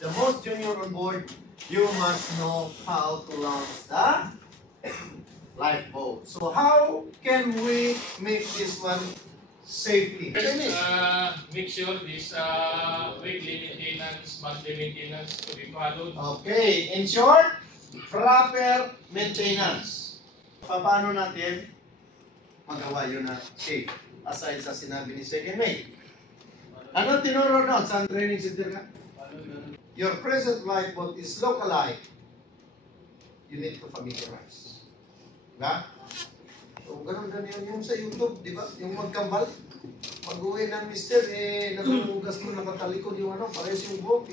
the most junior on board, you must know how to launch the lifeboat. So how can we make this one safely? Make sure this weekly maintenance, monthly maintenance to be followed. Okay, in short, proper maintenance. Paano natin magawa yun na safe? Aside sa sinabi ni Second Mate. Ano tinuro doon sa training center ka? Your present lifeboat is localized. You need to familiarize. Diba? So, ganun yung sa YouTube, di ba? Yung magkambal. Pag-uwi ng mister, natulugas mo, nakatalikod yung parehas yung buhok,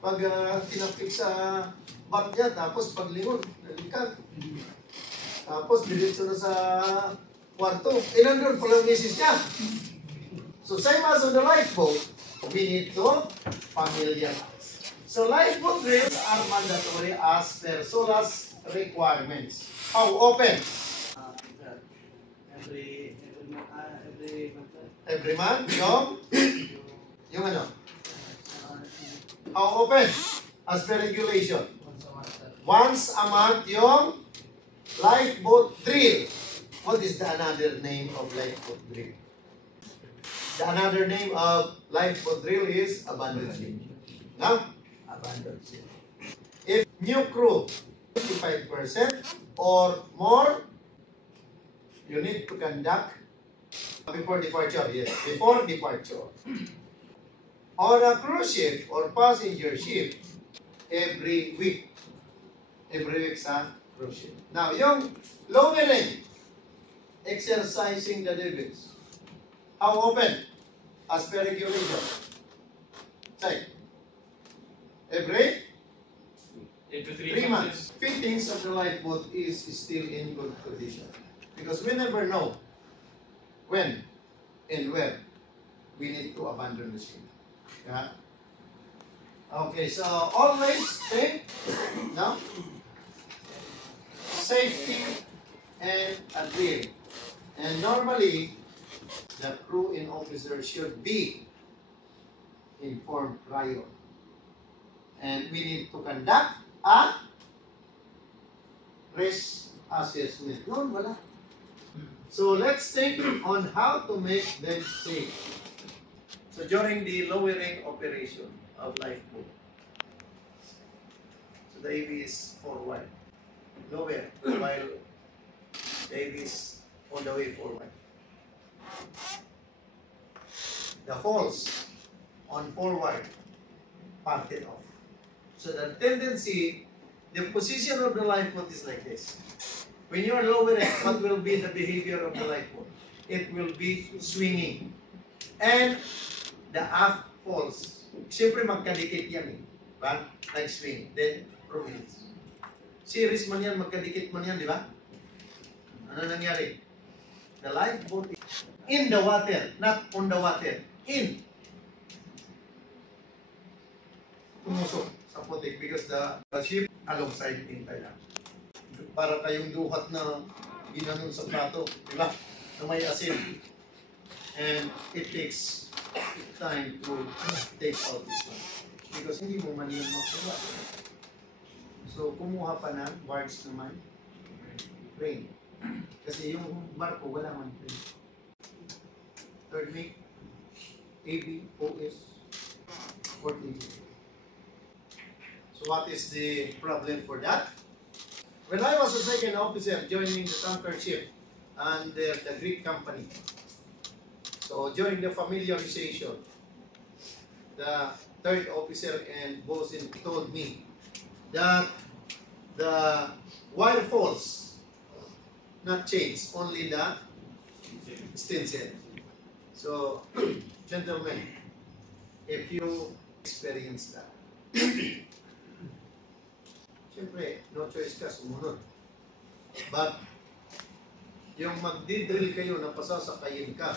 Pag tinapik sa bat niya, tapos paglingon, nalikan. Tapos, diretso na sa kwarto. Nandun pala yung misis niya. So, same as on the lifeboat, we need to familiarize. So, lifeboat drills are mandatory as per SOLAS requirements. How often? Every month? Yung ano? How often? As per regulation. Once a month yung lifeboat drill. What is the another name of lifeboat drill? The another name of lifeboat drill is abandon ship. No? Abandon ship. If new crew 55% or more, you need to conduct before departure. Yes, before departure. On a cruise ship or passenger ship, every week. Every week sa cruise ship. Now, yung lowering, exercising the devils. How often? As per regulation. Say. Every 3 months. Fittings of the lifeboat is still in good condition. Because we never know when and where we need to abandon the ship. Yeah? Okay, so always think, no? Safety and a drill. And normally, the crew and officers should be informed prior. And we need to conduct a risk assessment. No, wala. So let's think on how to make them safe. So during the lowering operation of lifeboat, so the AV is forward, lower, while the AV is on the way forward. The falls on forward parted off. So the tendency, the position of the lifeboat is like this. When you are lowering, what will be the behavior of the lifeboat? It will be swinging. And the aft falls. Siyempre magkadikit yan eh. Diba? Like swing. Then, province. Series man yan, magkadikit man yan, di ba? Ano nangyari? The lifeboat is in the water, not on the water. In. Tumusok sa putik because the ship alongside in Thailand. Para kayong duhat na ginanon sa plato, di ba? Na may asin. And it takes time to take out this one. Because hindi mo man yun magkuha. So, kumuha pa ng barge naman. Crane. Kasi yung barko, wala man crane. Third week, AB, OS, fourth week. So, what is the problem for that? When I was a second officer joining the tanker ship under the Greek company, so during the familiarization, the third officer and bosun told me that the wire falls not change, only the stinson. So, gentlemen, if you experience that, siyempre, no choice ka, sumunod. But, yung magdidrill kayo na pasasakayin ka,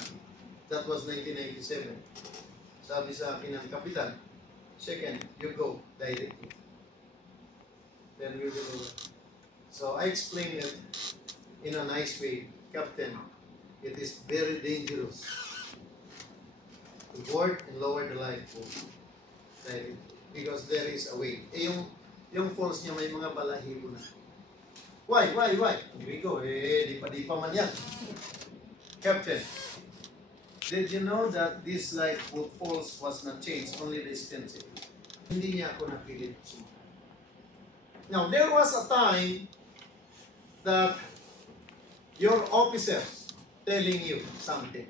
that was 1997. Sabi sa akin ng kapitan, second, you go directly. Then you will. So, I explained it in a nice way. Captain, it is very dangerous to board and lower the lifeboat directly. because there is a way. Yung falls niya may mga balahibo na. Why? Here we go. Di pa man yan. Captain, did you know that this lifeboat falls was not changed, only the expensive? Hindi niya ako napilit. Now, there was a time that your officers telling you something.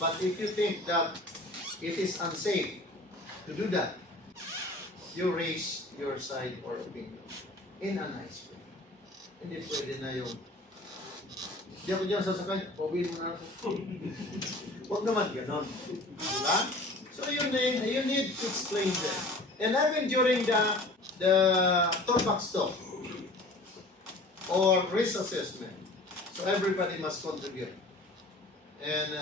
But if you think that it is unsafe to do that, you raise your side or opinion in a nice way. Hindi pwede na yung hindi ako dyan sasakay, pawin mo na ako. Huwag naman ganon. Diba? So you need to explain them. And even during the toolbox stop or risk assessment, so everybody must contribute. And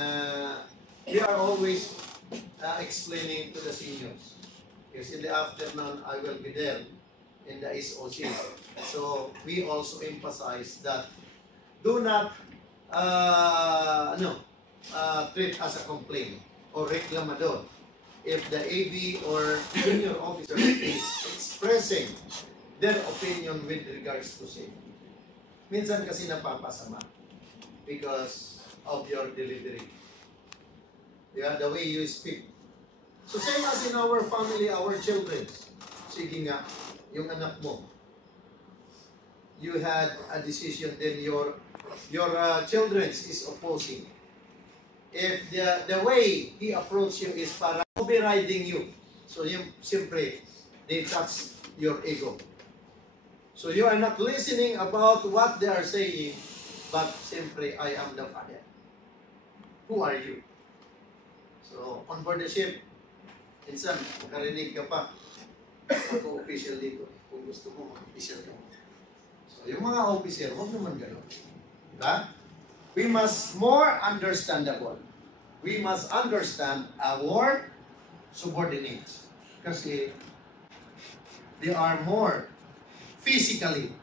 we are always explaining to the seniors. Because in the afternoon, I will be there in the SOC. So we also emphasize that do not treat as a complaint or reclamador if the AV or junior officer is expressing their opinion with regards to safety. Minsan kasi napapasama because of your delivery. Yeah, the way you speak. So same as in our family, our children. Sige nga, yung anak mo, you had a decision, then your children is opposing. If the way he approach you is para overriding you, so simply they touch your ego. So you are not listening about what they are saying, but simply, I am the father. Who are you? So on board the ship, minsan makarinig ka pa, ako official dito. Kung gusto mo, official ka mo. So yung mga officer, huwag naman gano'n. Diba? We must more understandable. We must understand our subordinates. Kasi they are more physically.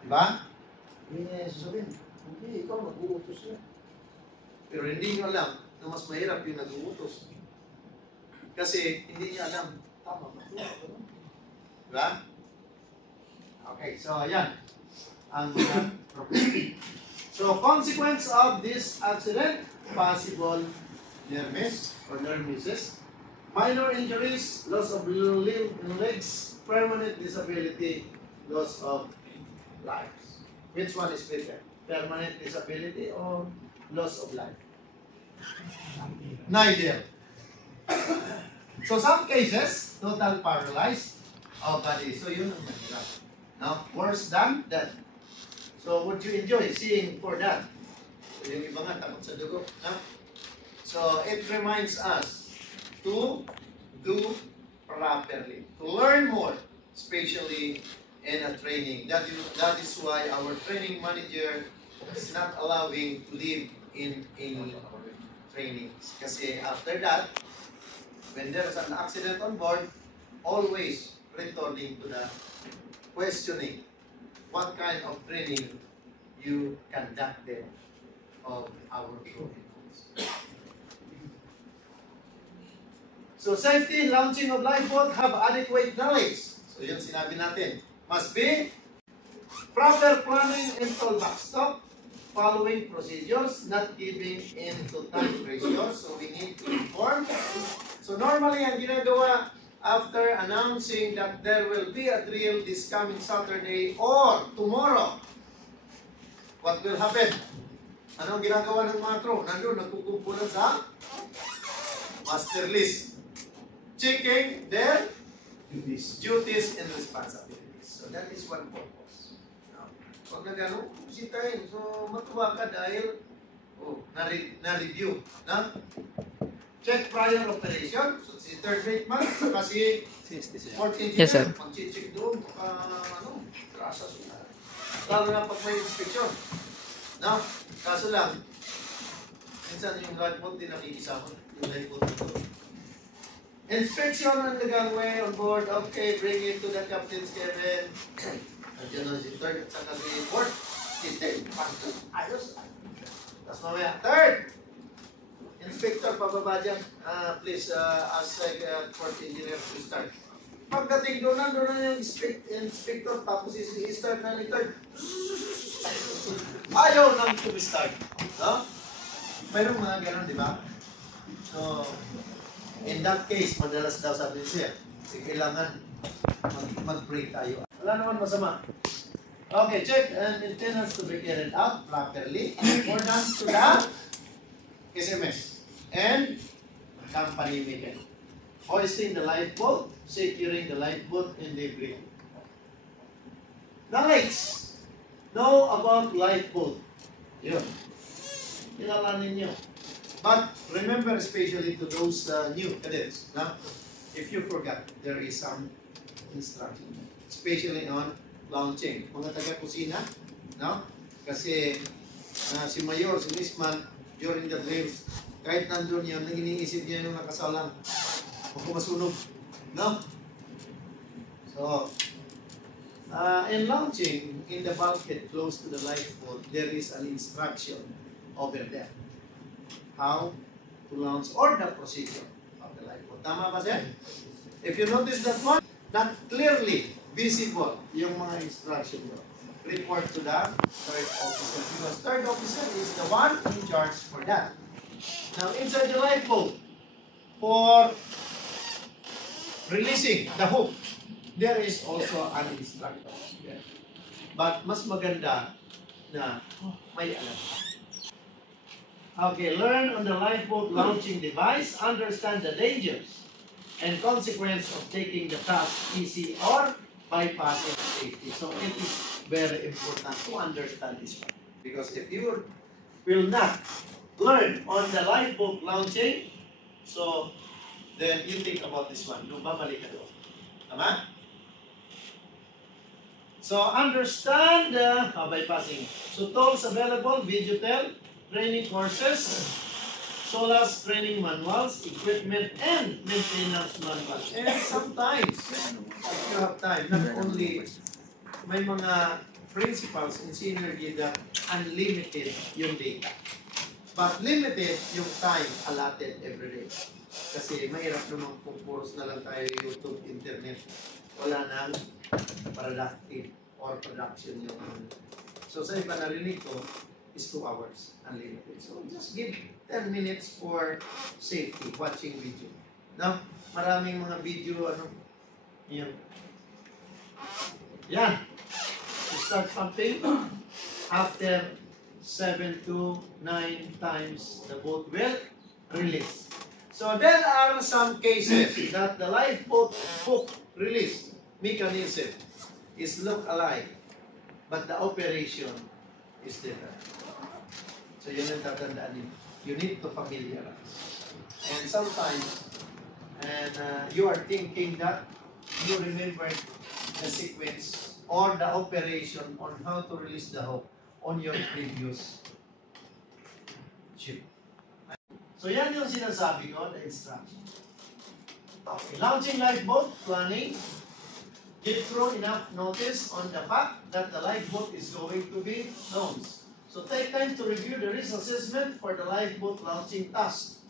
Diba? Yes, sasabihin, hindi, ikaw mag-uutos na. Pero hindi nyo alam na mas mahirap yung nag-uutos. Kasi hindi niya alam. Tama ba? Diba? Okay, so ayan. Ang so, consequence of this accident, possible near miss or near misses, minor injuries, loss of limb and legs, permanent disability, loss of lives. Which one is better? Permanent disability or loss of life? Neither. So some cases, total paralyzed of body. So yun ang mahirap. No? Worse than death. So would you enjoy seeing for that? So yung iba nga takot sa dugo. No? So it reminds us to do properly, to learn more, especially in a training. That is why our training manager is not allowing to live in trainings. Kasi after that, when there's an accident on board, always returning to the questioning what kind of training you conducted of our protocols. So safety, launching of lifeboat, have adequate knowledge. So yun sinabi natin. Must be proper planning and toolbox stop, following procedures, not giving in to time pressure. So we need to inform. So normally ang ginagawa after announcing that there will be a drill this coming Saturday or tomorrow, what will happen? Anong ginagawa ng mga crew? Nandun, nagkukumpulan sa master list. Checking their duties and responsibilities. So that is one purpose. Pag nagano, sitayin. So matuwa ka dahil na-review. Na? Check prior operation. So si third rate man, saka si 14th Yes, sir. Mag-check doon. Trasa sila. Lalo na pag may inspection. No? Kaso lang, minsan yung lifeboat din nakikisama. Yung lifeboat ito. Inspection on the gangway on board. Okay, bring it to the captain's cabin. Nandiyan na si third at saka si fourth. System. Ayos. Tapos mamaya, third. Inspector, pababa dyan. Please, ask Port Engineer to start. Pagdating doon na yung inspector, tapos i-start na ni third. Ayaw nang to-start. No? Pero mga ganun, di ba? So, in that case, madalas daw sabi siya, kailangan mag-pray tayo. Wala naman masama. Okay, check and maintenance to be carried out properly in accordance to the SMS and company meeting. Hoisting the lifeboat, securing the lifeboat in the debris. Knowledge. Know about lifeboat. Yun. Kilala ninyo. But remember, especially to those new cadets, no? If you forgot, there is some instruction, especially on launching. Mga taga-kusina, no? Kasi si Mayor, si Misman, during the drills, kahit nandun yun, iniisip niya yung nakasalang. Huwag masunog, no? So, in launching, in the bulkhead close to the lifeboat, there is an instruction over there. How to launch or the procedure of the lifeboat. Tama ba siya? If you notice that one, not clearly visible yung mga instruction mo. Report to the third officer because third officer is the one in charge for that. Now, inside the lifeboat, for releasing the hook, there is also an instructor. Yeah. But mas maganda na may alam. Okay, learn on the lifeboat launching device, understand the dangers and consequence of taking the task easy or bypassing safety. So it is very important to understand this one. Because if you will not learn on the lifeboat launching, so then you think about this one. No, babalik ka doon. Tama? So understand the bypassing. So tools available, Videotel, training courses, SOLAS training manuals, equipment, and maintenance manuals. And sometimes, if you have time, not only may mga principles in Synergy that unlimited yung data, but limited yung time allotted every day. Kasi mahirap naman kung puros na lang tayo YouTube, internet, wala nang productive or production yung so sa iba narinig ko is 2 hours unlimited. So just give 10 minutes for safety, watching video. Now, maraming mga video, yan. Yan. You start pumping after 7 to 9 times the boat will release. So there are some cases that the lifeboat hook release mechanism is look alike, but the operation is different. So yun ang tatandaan niyo. You need to familiarize. And sometimes, you are thinking that you remember the sequence or the operation on how to release the hook on your previous ship. So yan yung sinasabi ko, the instruction. Okay, launching lifeboat, planning. Give crew enough notice on the fact that the lifeboat is going to be launched. So take time to review the risk assessment for the lifeboat launching task.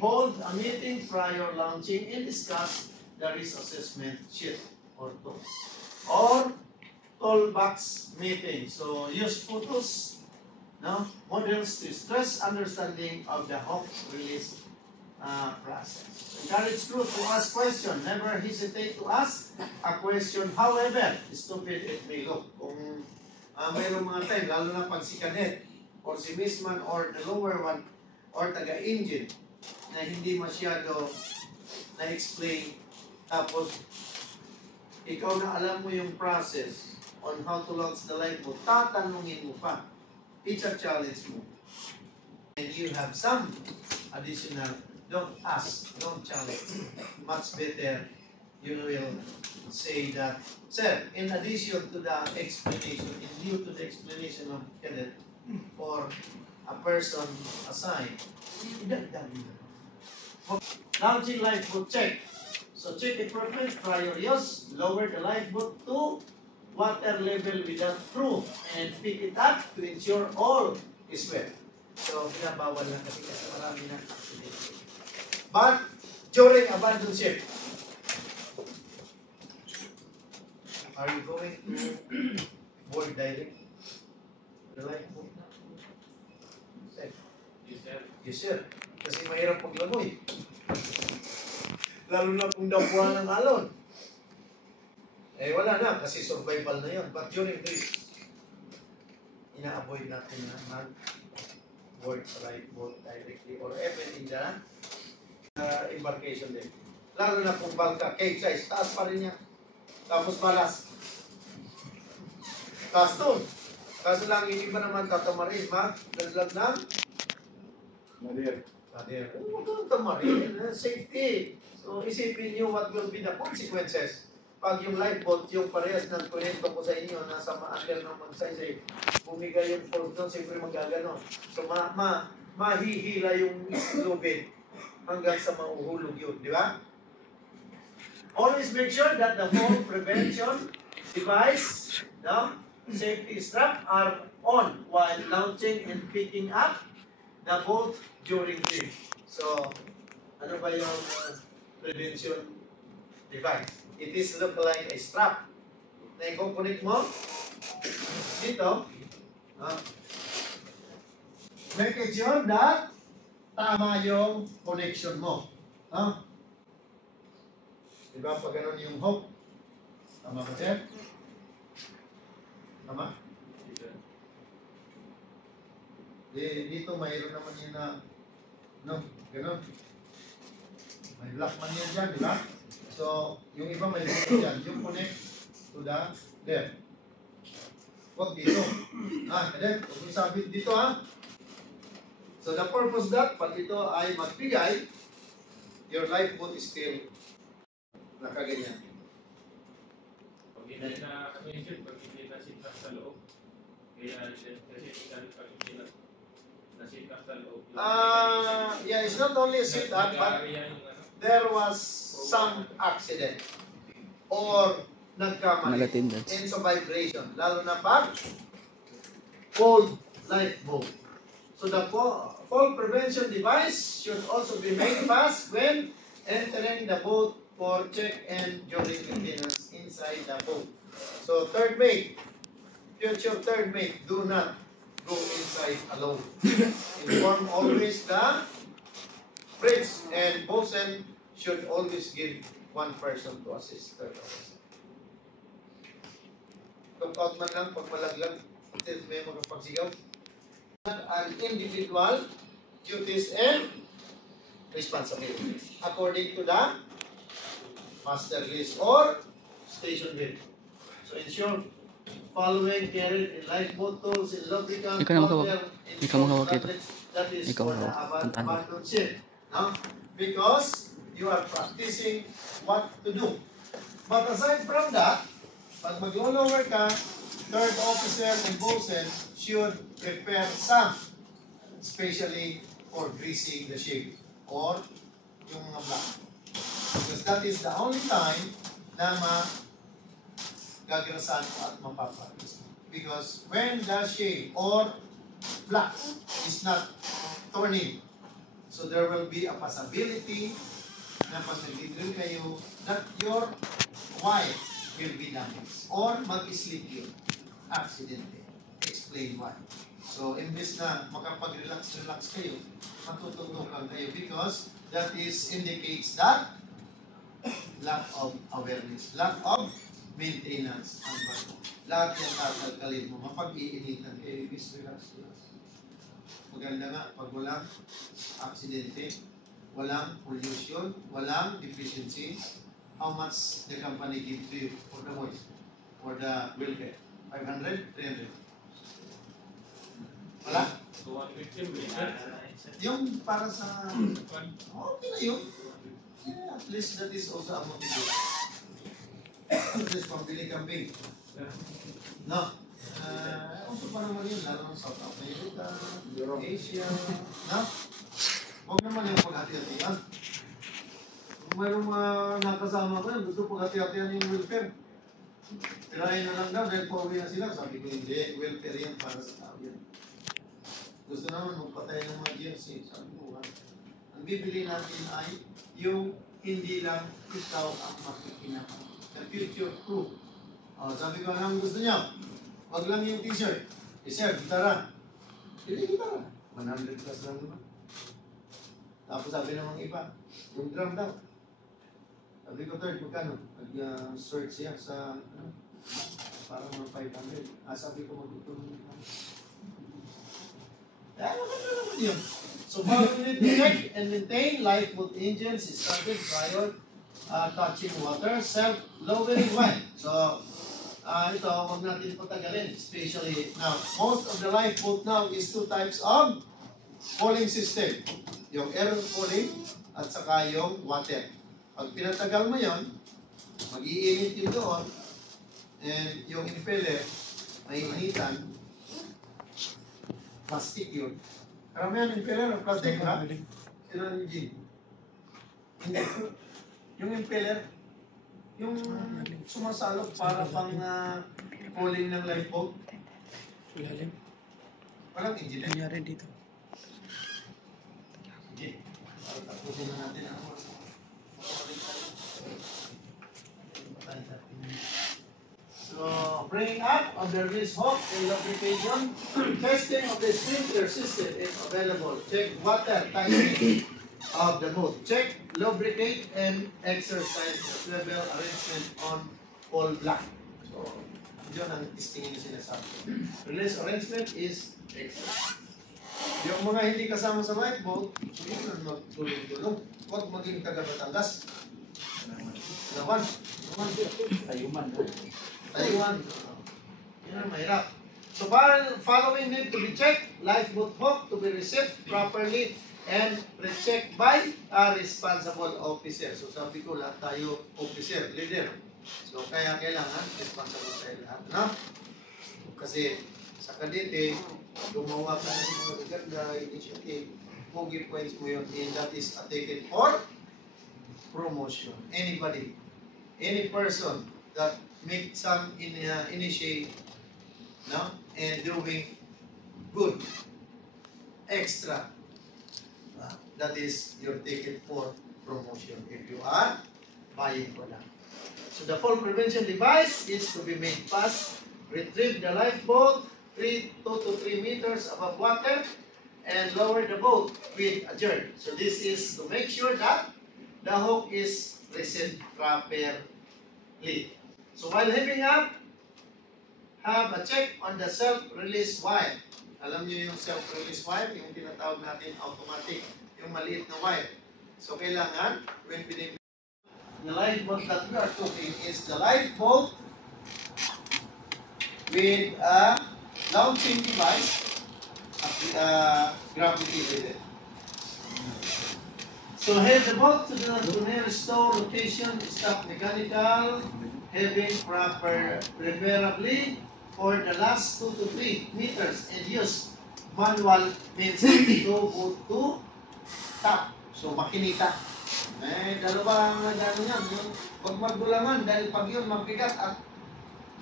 Hold a meeting prior launching and discuss the risk assessment sheet or tool. Or toolbox meeting. So use photos, models to stress understanding of the hook release process. Encourage crew to ask questions. Never hesitate to ask a question. However, stupid it may look. Kung mayroong mga time, lalo na pag si cadet or si Missman or the lower one or taga-engine na hindi masyado na-explain tapos ikaw na alam mo yung process on how to launch the lifeboat, tatanungin mo pa. It's a challenge mo. And you have some additional, don't ask, don't challenge. Much better, you will say that, sir, in addition to the explanation, in due to the explanation of cadet or a person assigned, idagdag mo. Launching lifeboat check. So check equipment prior use, lower the lifeboat to water level without crew, and pick it up to ensure all is well. So, pinabawal na kasi marami na accident. But, during abandoned ship, are you going to board direct? The lifeboat na. Yes, sir. Yes, sir. Kasi mahirap paglangoy. Lalo na kung dapuan ng alon. Eh, wala na, kasi survival na yun. But during this, ina-avoid natin na mag-board lifeboat directly or even in the embarkation din. Lalo na kung balka, cave size, taas pa rin niya. Tapos balas. Taas doon. Kaso lang, yung iba naman tatamarin, laglag ng Madir. Huwag kang tamarin. Safety. So, isipin niyo what will be the consequences. Pag yung lifeboat, yung parehas ng kunento ko sa inyo, nasa ma-under ng magsaysay, bumigay yung force doon, siyempre magaganon. So, mahihila yung lubid hanggang sa mauhulog yun. Di ba? Always make sure that the fall prevention device, no, safety strap are on while launching and picking up the boat during trip. So, ano ba yung prevention device? It is look like a strap na i-connect mo dito. Make sure that tama yung connection mo. Diba pag ganun yung hook? Tama ba, sir? Tama? Dito mayroon naman yun na ganun. May block man yan dyan, di ba? So, yung iba may block dyan. Yung connect to the left. Huwag dito. Then, huwag yung sabit dito, So, the purpose that, pag ito ay magbigay, your lifeboat is still nakaganyan. Pag hindi na, pag hindi na sintak sa loob, kaya kasi pag hindi na sintak sa loob. Yeah, it's not only a sit-up, but there was some accident or nagkamali in sa vibration, lalo na pag cold lifeboat. So the fall prevention device should also be made fast when entering the boat for check and during maintenance inside the boat. So third mate, future third mate, do not go inside alone. Inform always the bridge and bosun should always give one person to assist third officer. Look out man lang pag malaglag, until may magpagsigaw. An individual duties and responsibilities according to the master list or station bill. So ensure following carried in lifeboat tools, in lubricant, water, that is for the abandoned ship. No? Because you are practicing what to do. But aside from that, pag mag-lower ka, third officer and bosun should prepare some, especially for greasing the ship or yung mga block. Because that is the only time na gaganasan mo at mapapalis. Because when the shade or black is not turning, so there will be a possibility na pag nag-drill kayo, that your wire will be damaged or mag-slip yun. Accidentally. Explain why. So, imbes na makapag-relax kayo, matututukan kayo because that indicates that lack of awareness, lack of maintenance ang bago. Lahat yan tatalkalin mo, mapag-iinitan kayo, relax. Maganda nga, pag walang aksidente, walang pollution, walang deficiency, how much the company give to you for the voice, for the welfare? 500? 300? Wala? 250. Yung para sa... Okay na yun. Yeah, at least that is also a motivation. At least pambili kambing. No? Also pa naman yun, lalo ng South America, Asia. No? Huwag naman yung paghati-hatian. Kung mayroong mga nakasama ko yun, gusto paghati-hatian yung welfare. Tirahin na lang daw dahil pauwi na sila. Sabi ko, hindi, welfare yan para sa tao yan. Gusto naman magpatay ng mga GLC. Sabi mo, ang bibili natin ay yung hindi lang ikaw ang makikinabang. The future proof. Sabi ko, anong gusto niyo? Wag lang yung t-shirt. T-shirt, gitara. Pili gitara. 100 plus lang naman. Tapos sabi namang iba, yung drum daw. Sabi ko, third, magkano? Nag-search siya sa, parang mga 500. Sabi ko, magtutulong naman. Kaya naman naman yun. So, while we need to check and maintain lifeboat engines is started prior touching water, self-lowering well. So, ito, huwag natin patagalin. Especially now, most of the lifeboat now is two types of falling system. Yung air falling at saka yung water. Pag pinatagal mo yon, mag-iinit yun doon. And yung impeller, may initan. Plastic yun. Karamihan impeller ng plastic, ha? Sino yung gin? Hindi. Yung impeller, yung sumasalok para pang falling ng lifeboat. Lalim. Walang engine. Nangyari dito. Sige. Tapusin na natin ang So, bringing up of the release hook and lubrication. Testing of the sprinkler system is available. Check water timing of the boat. Check, lubricate, and exercise the level arrangement on all black. So, yun ang testingin na sinasabi. Release arrangement is excellent. Yung mga hindi kasama sa lifeboat, hindi na magtulong-tulong. Huwag maging taga-Batangas. Naman. Tayuman. Tayuan. Yun ang mahirap. So, following need to be checked. Lifeboat hook to be received properly and rechecked by a responsible officer. So, sabi ko, lahat tayo officer, leader. So, kaya kailangan responsible tayo lahat. No? Kasi, sa Cavite, gumawa ka ng mga maganda initiative, pogi points mo yun, and that is a taken for promotion. Anybody, any person that make some initiate, no, and doing good, extra, that is your ticket for promotion if you are buying for that. So the fall prevention device is to be made fast. Retrieve the lifeboat 2 to 3 meters above water and lower the boat with a jerk. So this is to make sure that the hook is reset properly. So while heaving up, have a check on the self-release wire. Alam niyo yung self-release wire, yung tinatawag natin automatic, yung maliit na wire. So kailangan, when pinipili, the lifeboat that we are talking is the lifeboat with a launching device, gravity with it. So head the boat to the nearest store location, stop mechanical, having proper preferably for the last 2 to 3 meters and use manual means to go to top. So makinita. Dalawang gano'n yan. Huwag magdulangan dahil pag yun mabigat at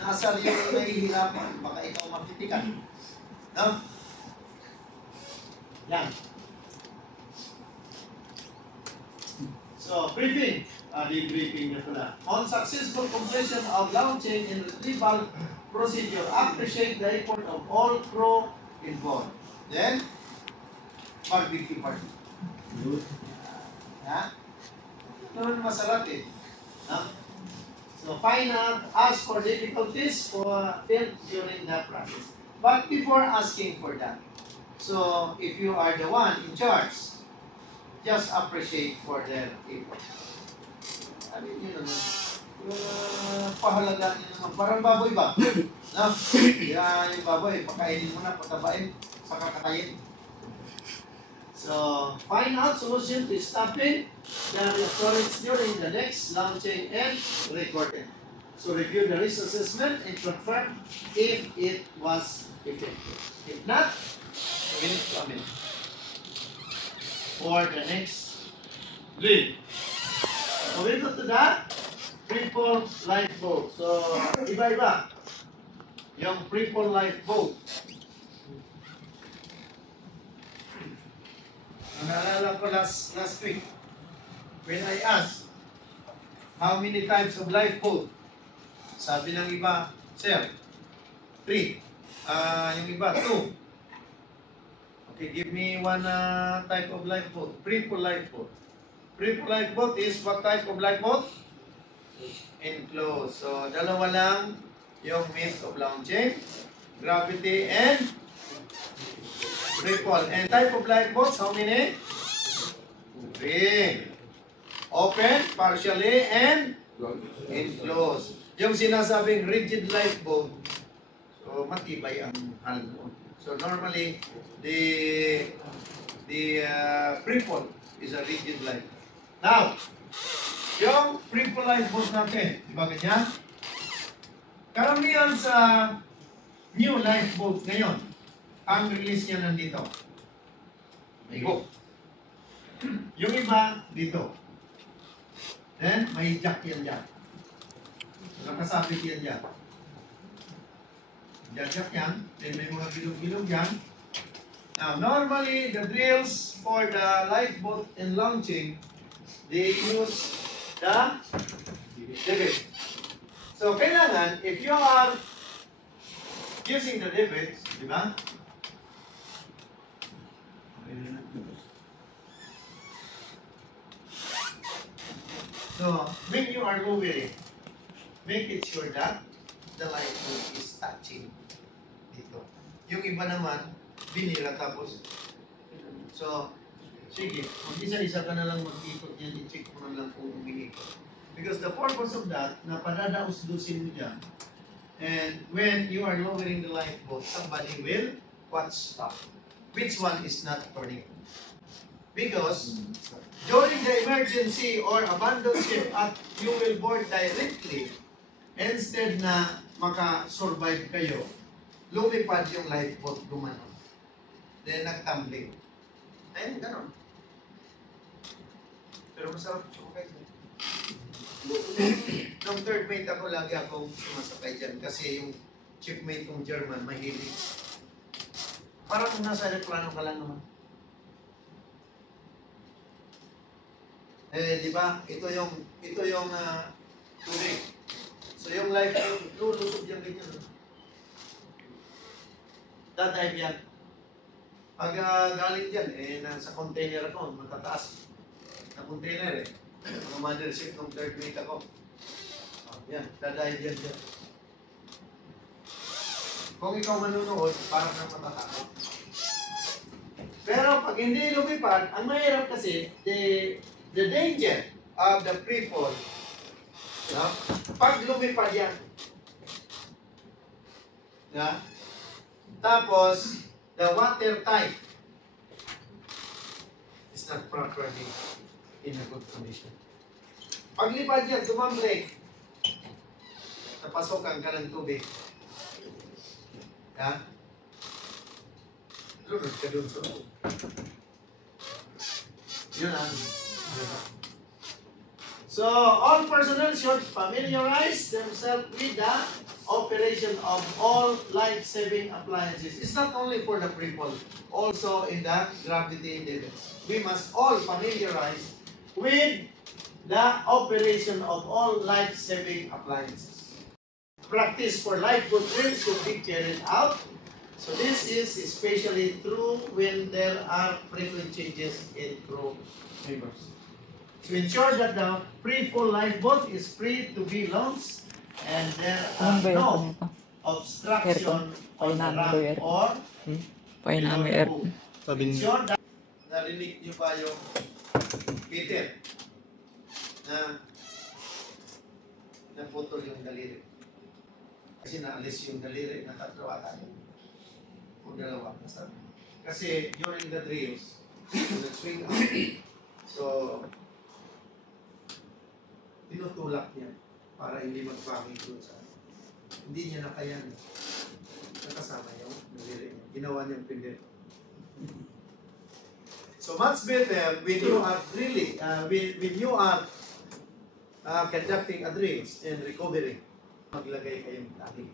nasa yung nahihirapan, baka ikaw makitikan. No? Yan. So, briefing. Debriefing na pala. On successful completion of launching and retrieval procedure, appreciate the effort of all crew involved. Then, barbecue party. Ha? Ito naman masarap eh. Ha? So, final, ask for difficulties for felt during the process. But before asking for that, so if you are the one in charge, just appreciate for their effort. I mean, yun naman. Yung pahalagaan nyo naman. Parang baboy ba? No? Yan yung baboy. Pakainin mo na, patabain, saka katayin. So, find out solution to stopping the electronics during the next launching and recording. So, review the risk assessment and confirm if it was effective. If not, we need to amend for the next drill. So, we go to that free-fall lifeboat. So, iba-iba. Yung free-fall lifeboat. Naalala ko last week, when I asked, how many types of lifeboat? Sabi ng iba, sir, 3. Yung iba, 2. Okay, give me one type of lifeboat. Pre-pull lifeboat. Pre-pull lifeboat is what type of lifeboat? Enclosed. So, dalawa lang yung means of launching, gravity, and pre-pull. And type of lifeboats, how many? 3. Open, partially, and enclosed. Yung sinasabing rigid lifeboat, so matibay ang hull mo. So normally, the pre-pull is a rigid lifeboat. Now, yung pre-pull lifeboat natin, di ba ganyan? Karamihan sa new lifeboat ngayon, ang release niya nandito. May hook. Yung iba, dito. Then, may jack yan dyan. Nakasabit yan dyan. Jack yan. Then, may mga bilog-bilog yan. Now, normally, the drills for the lifeboat and launching, they use the divot. So, kailangan, if you are using the divots, di ba? So, when you are lowering, make it sure that the lifeboat is touching dito. Yung iba naman, binira tapos. So, sige, mag-isa-isa ka na lang mag-ikot yan, i-check mo na lang kung umiikot. Because the purpose of that, na padadaos-dusin mo dyan, and when you are lowering the lifeboat, somebody will stop. Which one is not turning? Because during the emergency or abandoned ship at you will board directly, instead na maka-survive kayo, lumipad yung lifeboat gumano. Then nagtumbling. Ayun, gano'n. Pero masarap sumakay. Nung third mate ako, lagi akong sumasakay dyan kasi yung shipmate kong German, mahilig. Parang nasa aeroplano ka lang naman. Eh, di ba? Ito yung tubig. So yung lifeboat, lulusog yan ganyan. Dadive yan. Pag galing dyan, nasa container ako, matataas na container eh. Mga mothership ng third mate ako. Yan, dadive yan dyan. Kung ikaw manunood, parang nang matatakot. Pero pag hindi lumipad, ang mahirap kasi, the danger of the pre-fall, no? Pag lumipad yan, no? Tapos, the water type is not properly in a good condition. Pag lipad yan, tumambling, napasokan ka ng tubig. Ya? Lunod ka dun sa loob. Yun ang. So, all personnel should familiarize themselves with the operation of all life-saving appliances. It's not only for the pre-fall, also in the gravity levels. We must all familiarize with the operation of all life-saving appliances. Practice for lifeboat drills should be carried out. So this is especially true when there are frequent changes in crew members. To ensure that the pre-fall lifeboat is free to be launched and there are no obstruction on the ramp or boom. Ensure that narinig niyo ba yung Peter na naputol yung daliri. Kasi naalis yung daliri, natatlawa tayo. O dalawa. Kasi during the drills, nag-swing out. So, tinutulak niya para hindi magpangit doon sa hindi niya nakayan. Nakasama yung daliri niya. Ginawa niyang pinder. So, much better when you are drilling, when you are conducting a drills and recovering, maglagay kayong tali.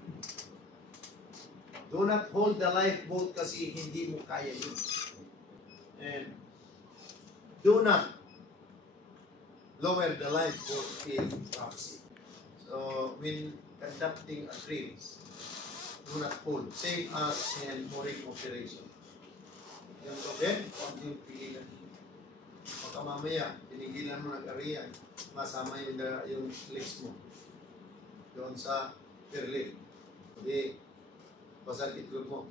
Do not hold the lifeboat kasi hindi mo kaya yun. And Do not lower the lifeboat in traffic. So, when conducting a drills, do not pull. Same as in mooring operation. Yung tubig, huwag yung pigilan. Baka mamaya, pinigilan mo nag-area, masama yung legs mo doon sa perlip. Hindi, basag itlog mo.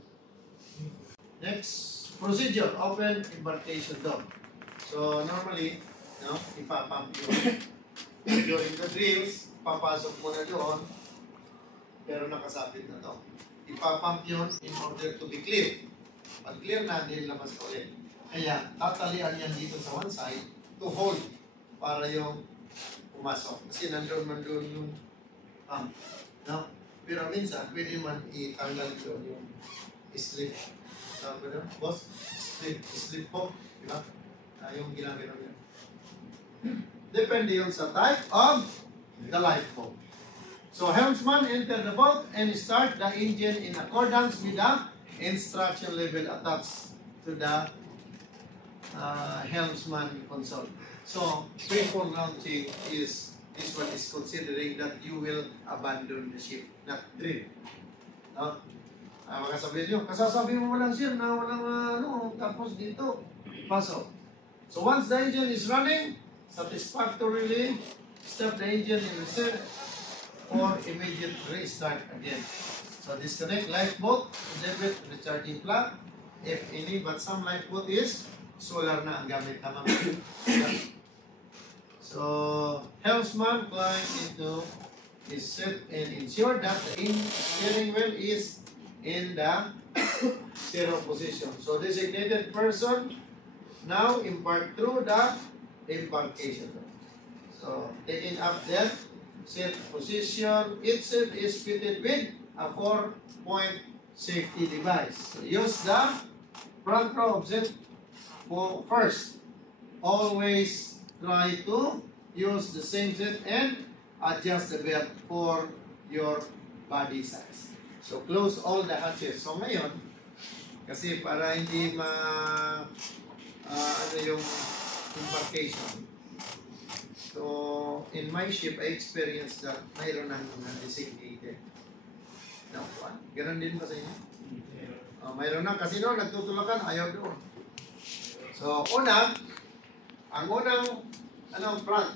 Next, procedure, open embarkation door. So, normally, ipapump yun. During the drills, papasok mo na doon, pero nakasabit na to. Ipapump yun in order to be clear. Pag clear na, din labas ka ulit. Kaya, tatalian yan dito sa one side to hold para yung pumasok. Kasi nandun yung pump. No? Pero minsan, pwede man itanggal doon yung slip. Sabi na, boss, slip po. Diba? Yung ginagano yun. Depende yun sa type of the lifeboat. So, helmsman enter the boat and start the engine in accordance with the instruction level attached to the helmsman console. So, pre-for launching is, this one is considering that you will abandon the ship, not drill. No? Baka sabihin nyo, kasasabi mo lang sir na walang tapos dito, pasok. So, once the engine is running, satisfactorily stop the engine in reserve or immediate restart again. So, disconnect lifeboat, debit recharging plug, if any, but some lifeboat is solar na ang gamit naman. So, helmsman climb into his seat and ensure that the steering wheel is in the zero position. So, designated person now embark through the embarkation. So, taking up their seat position, each seat is fitted with a 4-point safety device. So, use the front row of seat for first. Always try to use the same seat and adjust the belt for your body size. So, close all the hatches. So, ngayon, kasi para hindi yung embarkation. So, in my ship, I experienced that mayroon ng designated. No, ganun din ba sa inyo? Mayroon na, kasi noon, nagtutulakan, ayaw doon. So, ang unang, front.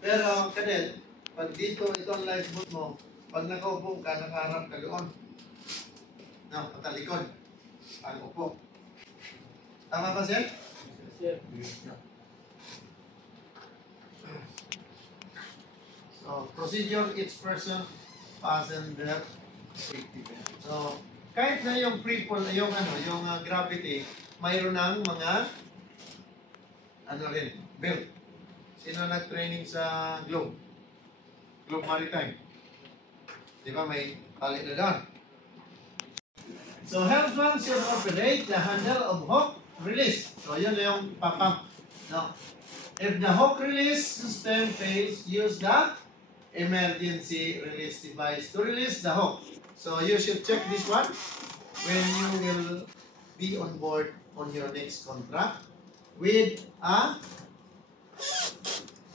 Pero, kadel, pag dito, itong lifeboat mo, pag nakaupo ka, nakaharap ka doon. No, patalikod. Ang upo. Tama ba, sir? Sir. So, procedure, each person fasten their safety belt. So, kahit na yung free fall, yung gravity, mayroon ng mga belt. Sino nag-training sa Globe? Globe Maritime. Di ba may tali na doon? So, helmsman should operate the handle of hook release. So, yun na yung papump. No. If the hook release system fails, use the emergency release device to release the hook. So, you should check this one when you will be on board on your next contract with a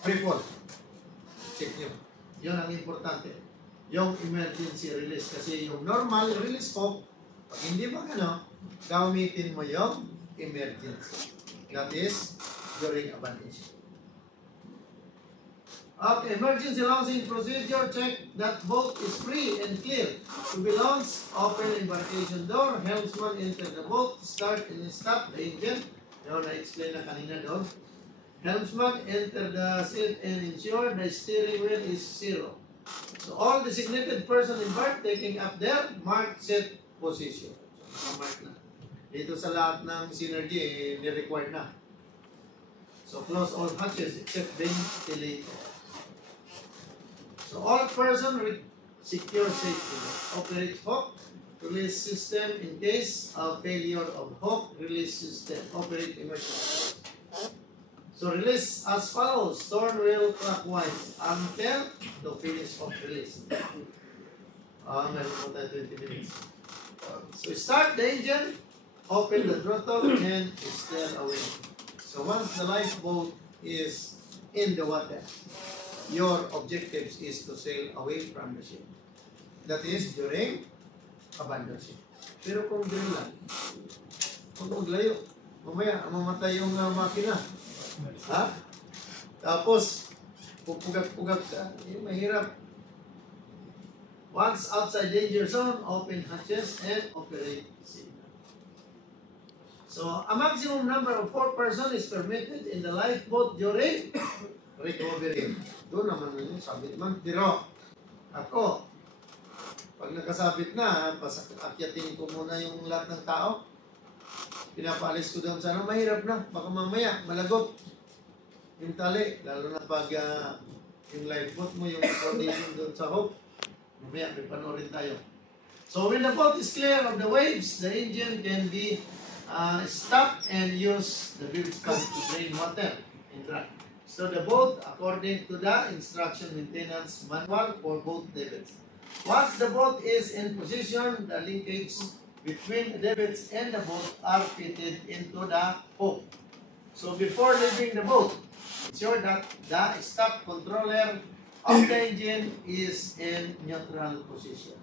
free fall. Check nyo. Yun ang importante. Yung emergency release. Kasi yung normal release hook, pag hindi ba gamitin mo yung emergency. That is during abandonation. Okay, emergency launching procedure. Check that boat is free and clear. To be launched, open embarkation door. Helmsman enter the boat. Start and stop the engine. Yun, na-explain na kanina doon. Helmsman enter the seat and ensure the steering wheel is zero. So all designated person embark taking up their marked seat position. So, mark na. Dito sa lahat ng synergy, ni-required na. So close all hatches except ventilator. So all person with secure safety. Operate hook release system in case of failure of hook release system. Operate emergency. So release as follows. Turn wheel clockwise until the finish of release. Meron po tayo 20 minutes. So start the engine, open the throttle, and steer away. So So once the lifeboat is in the water, your objectives is to sail away from the ship. That is during abandon ship. Pero kung drill lang, huwag maglayo. Mamaya, mamatay yung makina. Ha? Tapos, pupugat-pugat ka. Mahirap. Once outside danger zone, open hatches and operate signal. So, a maximum number of 4 persons is permitted in the lifeboat during recovery. Doon naman yun, sabit man. Pero, ako, pag nakasabit na, akyatin ko muna yung lahat ng tao. Pinapaalis ko doon sana, mahirap na. Baka mamaya, malagot yung tali. Lalo na pag yung lifeboat mo, yung coordination doon sa hook. Mamaya, may panoorin tayo. So, when the boat is clear of the waves, the engine can be stopped and use the bilge pump to drain water in track. So, the boat, according to the instruction maintenance manual for both davits. Once the boat is in position, the linkage between the davits and the boat are fitted into the hook. So before leaving the boat, ensure that the stop controller of the engine is in neutral position.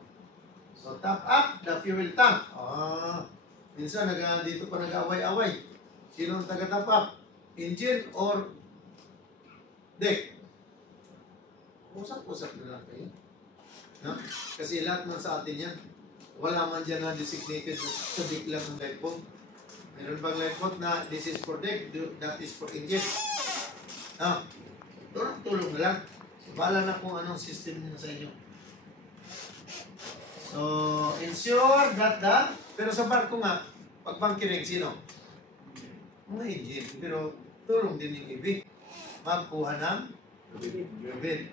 So top up the fuel tank. Minsan dito pa nag-away-away. Sino ang taga-top up? Engine or deck? Usap-usap na lang kayo. No? Kasi lahat man sa atin yan. Wala man dyan na designated sa deck lang ng lifeboat. Meron bang lifeboat na this is for deck, that is for engine. Tulong na lang. So, bahala na kung anong system nyo sa inyo. So, ensure that pero sa barko nga, pag bangkirig, sino? Mga engine. Pero tulong din yung ibig. Magkuha ng lubid.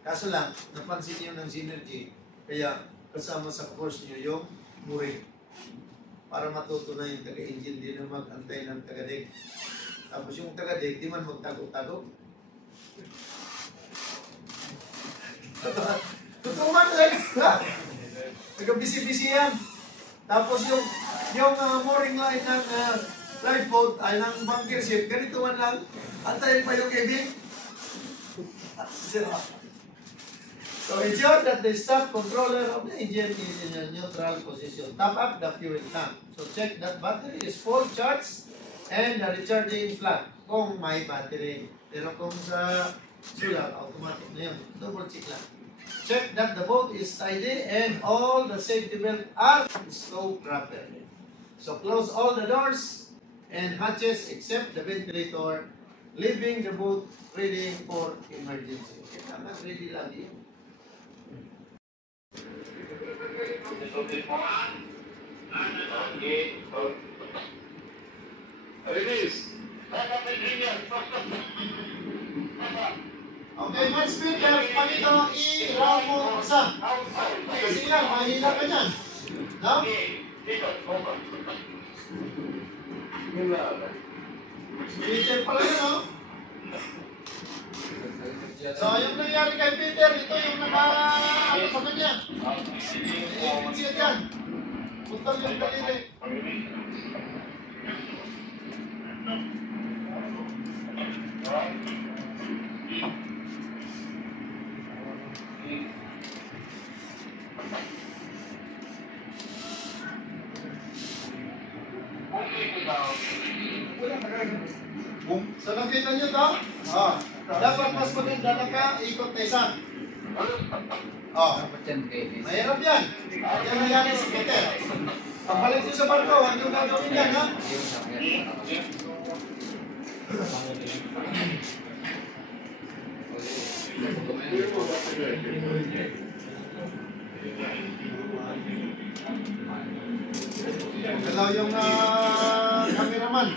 Kaso lang, napansin niyo ng synergy, kaya kasama sa course niyo yung mooring. Para matuto na yung taga-engine, di na mag-antay ng taga-deck. Tapos yung taga-deck, di man magtago-tago. Totoo man talaga. Taga-bisi-bisi yan. Tapos yung mooring line ng lifeboat, ay ng bunker ship, ganito man lang, antayin pa yung ibig. So ensure that the stop controller of the engine is in a neutral position. Top up the fuel tank. So check that battery is full charged and the recharging flat kung may battery. Pero kung sa solar, automatic na yun. Double check lang. Check that the boat is tidy and all the safety belts are stowed properly. So close all the doors and hatches except the ventilator, leaving the boat ready for emergency. Kailangan ready lagi yun. Release. Okay, man speaker, panito, i-round mo isa. Kasi lang, mahila ka dyan. No? Peter pala yun, no? So, yung nangyari kay Peter, ito yung naka-ano sa kanya. Iipit siya dyan. Puntang yung daliri. So, nakita nyo to? Dapat mas maganda naka-ikot na isa. Mahirap yan. Yan nangyari si Peter. Pagbalik nyo sa barko, huwag nyo gagawin yan, ha? Galaw yung cameraman.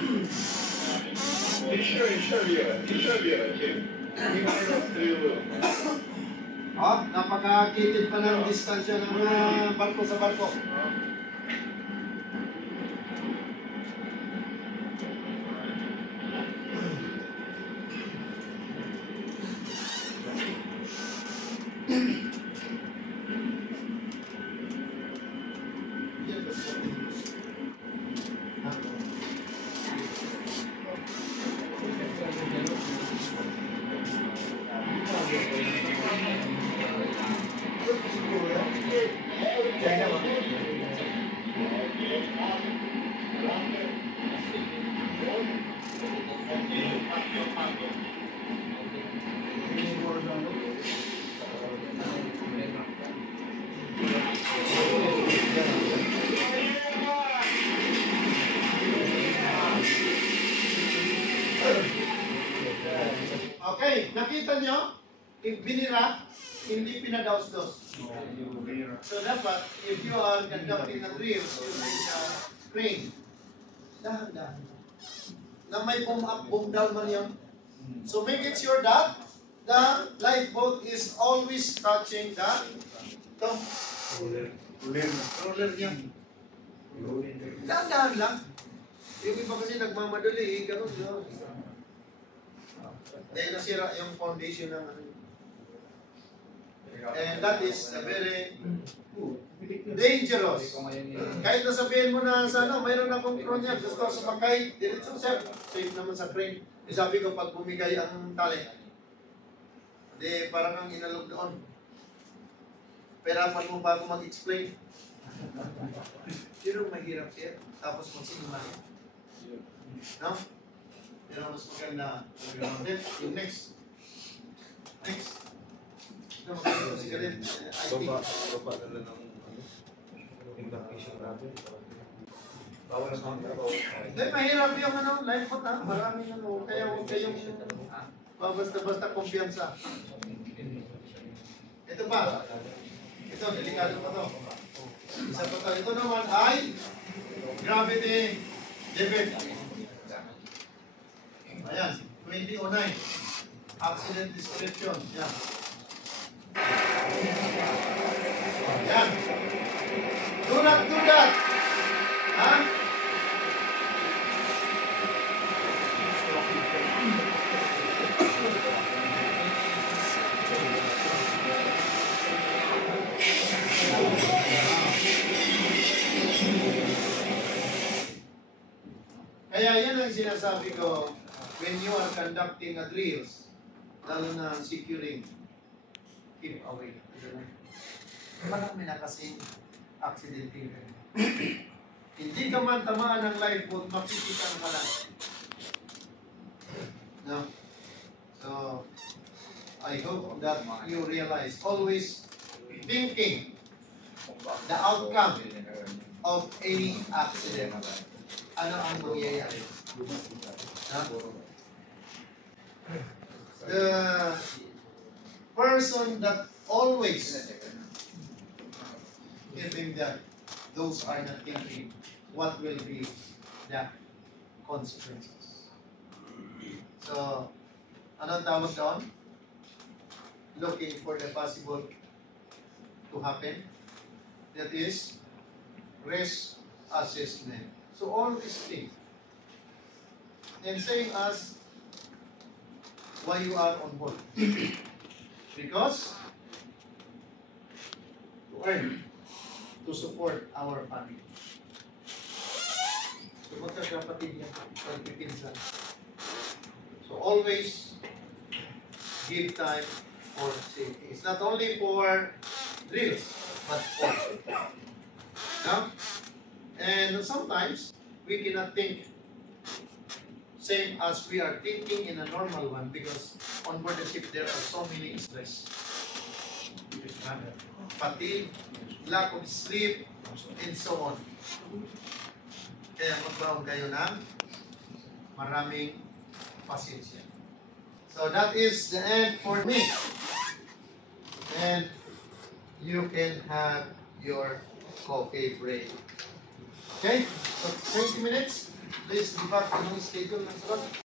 Napakakitid pa ng distansya ng barko sa barko. nyo, binira, hindi pinadaos-dos. So dapat, if you are conducting a drill using a crane, dahan-dahan. Na may boom up, boom down man yun. So make it sure that the lifeboat is always touching the roller niya. Dahan-dahan lang. Yung iba kasi nagmamadali, ganun yun. Dahil nasira yung foundation ng ano. And that is a very dangerous. Kahit nasabihin mo na sa ano, mayroon akong crane yan, gusto sa bakay, diretso sir, safe naman sa crane. E sabi ko, pag bumigay ang tali, di parang ang inalog doon. Perapan mo bago mag-explain. Yun ang mahirap siya, tapos magsinungan. No? Pero mas maganda. Then, yung next. Next. Ito maganda si Karen. I think. Baba na lang ng induction natin. Bawal na sa mga Then, mahirap yung ano, life pot ha. Maraming ano. Kaya huwag kayong basta-basta kumpiyansa. Ito pa. Ito, delikado pa to. Isa pa to. Ito naman ay gravity debit. Ayan, 2009. Accident description. Yan. Yan. Do not do that. Ha? Kaya yan ang sinasabi ko when you are conducting a drills, lalo na securing, keep away. Marami na kasing accident here. Hindi ka man tamaan ng lifeboat, makikita ka lang. No? So, I hope that you realize, always thinking the outcome of any accident. Ano ang mangyayari? The person that always giving that, those are not thinking what will be the consequences. So, anong tawag doon? Looking for the possible to happen. That is risk assessment. So all these things. And same as why you are on board. Because to earn, to support our family. So magkakapatid yan, pagpipinsan. So always give time for safety. It's not only for drills, but for. No? And sometimes we cannot think same as we are thinking in a normal one because on board the ship there are so many stress. Fatigue, lack of sleep, and so on. Kaya magbaon kayo ng maraming pasensya. So that is the end for me. And you can have your coffee break. Okay? So 20 minutes. Please be back to the schedule.